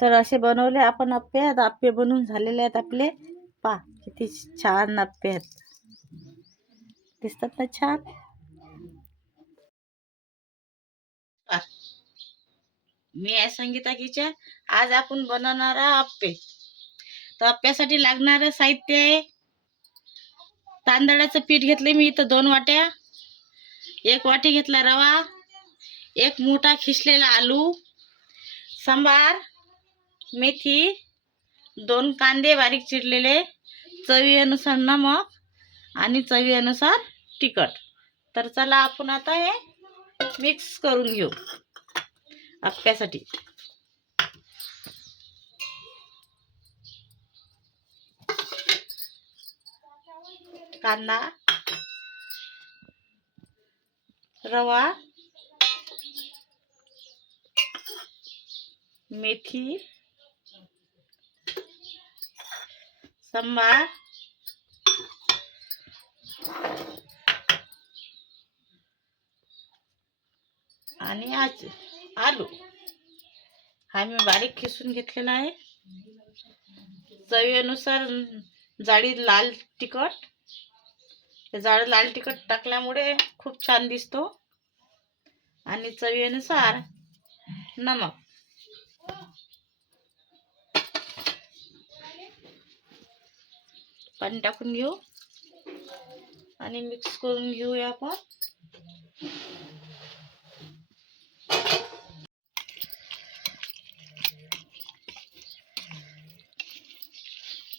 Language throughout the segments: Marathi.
तर असे बनवले आपण अप्पे. आता अप्पे बनवून झालेले आहेत आपले. पा किती छान अप्पे आहेत, दिसतात ना छान. मी आहे संगीता किचन. आज आपण बनवणार अप्पे. तर अप्प्यासाठी लागणारं साहित्य आहे, तांदळाचं पीठ घेतले मी इथं 2 वाट्या, 1 वाटी घेतला रवा, 1 मोठा खिसलेला आलू, सांबार, मेथी, 2 कांदे बारीक चिरलेले, चवीनुसार नमक आणि चवीनुसार तिखट. तर चला आपण आता हे मिक्स करून घेऊ अप्प्यासाठी. कांदा, रवा, मेथी, सांबार आणि आलू हा मी बारीक खिसून घेतलेला आहे. चवीनुसार जाडी लाल तिखट. जाड लाल तिखट टाकल्यामुळे खूप छान दिसतो. आणि चवीनुसार नमक. पाणी टाकून घेऊ आणि मिक्स करून घेऊया आपण.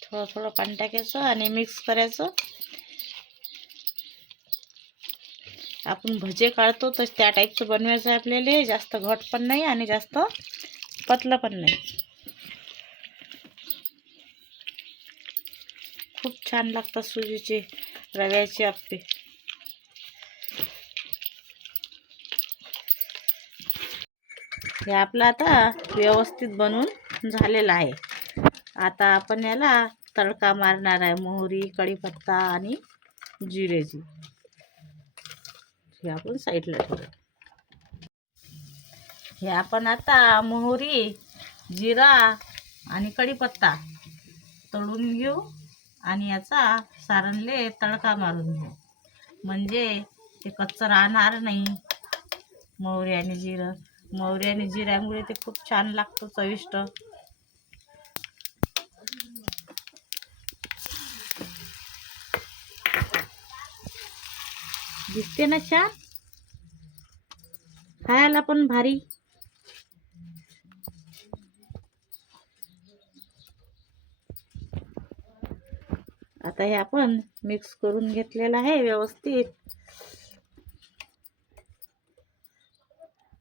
थोडं थोडं पाणी टाकायचं आणि मिक्स करायचं. आपण भजे काढतो तर त्या टाईपचं बनवायचं आहे आपल्याला. जास्त घट पण नाही आणि जास्त पतलं पण नाही. खूप छान लागतात सुजीचे रव्याचे अप्पे. हे आपलं आता व्यवस्थित बनवून झालेलं आहे. आता आपण याला तडका मारणार आहे. मोहरी, कढीपत्ता आणि जिरेची. हे आपण साईडला ठेवू. हे आपण आता मोहरी, जिरा आणि कढीपत्ता तळून घेऊ आणि याचा सारणले तडका मारून घेऊ. म्हणजे ते कच्चं राहणार नाही. मोहरी आणि जिऱ्यामुळे ते खूप छान लागतं, चविष्ट. दिसते ना छान, खायला पण भारी. आता हे आपण मिक्स करून घेतलेलं आहे व्यवस्थित.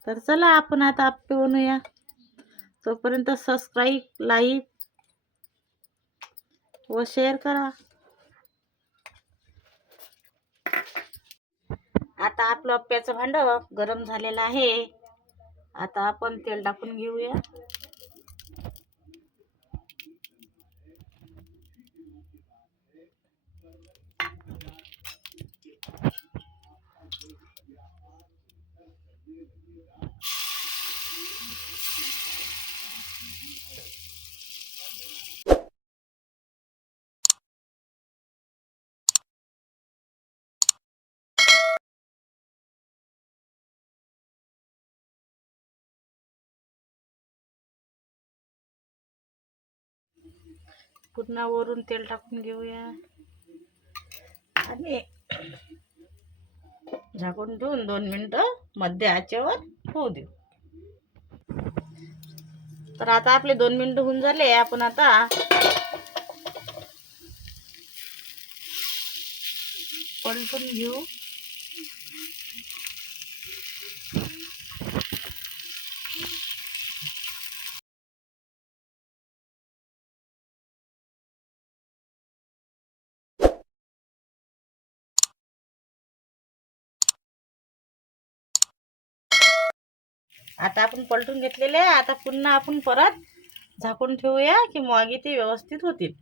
तर चला आपण आता अप्पे बनवूया. तोपर्यंत सबस्क्राईब, लाईक व शेअर करा. आता आपलं अप्प्याचं भांड गरम झालेलं आहे. आता आपण तेल टाकून घेऊया. पुन्हा वरून तेल टाकून घेऊया आणि झाकून ठेवून 2 मिनिटं मध्य आचेवर होऊ देऊ. तर आता आपले 2 मिनिटं होऊन झाले. आपण आता पलटून घेऊ. आता आपण पलटून घेतलेले आहे. आता पुन्हा आपण परत झाकून ठेवूया की मग ते व्यवस्थित होतील.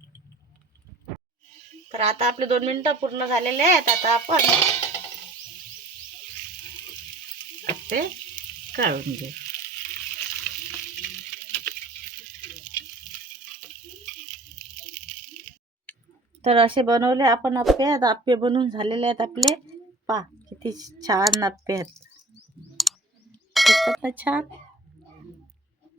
तर आता आपले 2 मिनिटं पूर्ण झालेले आहेत. आता आपण ते काढून घेऊ. तर असे बनवले आपण आप्पे. आता आप्पे बनवून झालेले आहेत आपले. पहा किती छान आप्पे आहेत. दिसतात ना छान.